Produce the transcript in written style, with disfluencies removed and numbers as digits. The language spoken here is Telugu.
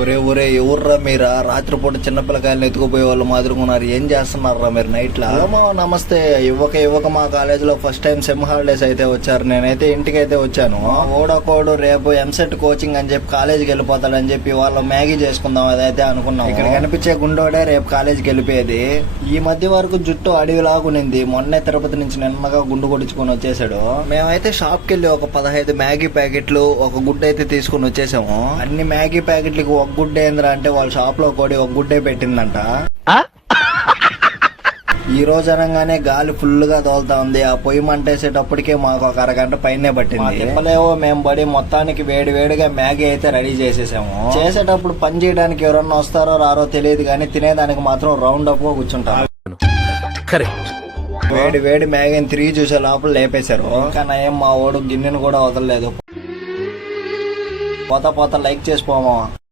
ఒరే ఒరే ఎవర్రా మీరా రాత్రిపూట చిన్నపిల్లకాయలను ఎత్తుకుపోయే వాళ్ళు మాదిరికున్నారు. ఏం చేస్తున్నారా మీరు నైట్ లా? నమస్తే. ఇవ్వక మా కాలేజ్ లో ఫస్ట్ టైం సెమ్ హాలిడేస్ అయితే వచ్చారు. నేనైతే ఇంటికి అయితే వచ్చాను. ఓడకోడు రేపు ఎంసెట్ కోచింగ్ అని చెప్పి కాలేజీకి వెళ్ళిపోతాడని చెప్పి వాళ్ళు మ్యాగీ చేసుకుందాం అదైతే అనుకున్నాం. ఇక్కడ కనిపించే గుండోడే రేపు కాలేజీకి వెళ్ళిపోయేది. ఈ మధ్య వరకు జుట్టు అడవిలాగునింది. మొన్నే తిరుపతి నుంచి నిన్నగా గుండు కొట్టించుకొని వచ్చేసాడు. మేమైతే షాప్ కి వెళ్ళి ఒక 15 మ్యాగీ ప్యాకెట్లు ఒక గుడ్డ అయితే తీసుకుని వచ్చేసాము. అన్ని మ్యాగీ ప్యాకెట్లకి ఒక గుడ్డ ఏంద్రా అంటే వాళ్ళ షాప్ లో కూడా ఒక గుడ్డే పెట్టిందంట. ఈ రోజు అనగానే గాలి ఫుల్ గా తోలుతా ఉంది. ఆ పొయ్యి మంటేసేటప్పటికే మాకు ఒక అరగంట పైనే పట్టింది. తిప్పలేవో మేము పడి మొత్తానికి వేడిగా మ్యాగీ అయితే రెడీ చేసేసాము. చేసేటప్పుడు పని చేయడానికి ఎవరన్నా వస్తారో రారో తెలియదు కానీ తినేదానికి మాత్రం రౌండ్ అప్ గా కూర్చుంటారు. వేడి మ్యాగీని 3 చూసే లోపల లేపేశారు. ఇంకా నయం మా ఓడు గిన్నెను కూడా వదలలేదు. పోతా లైక్ చేసిపోమా.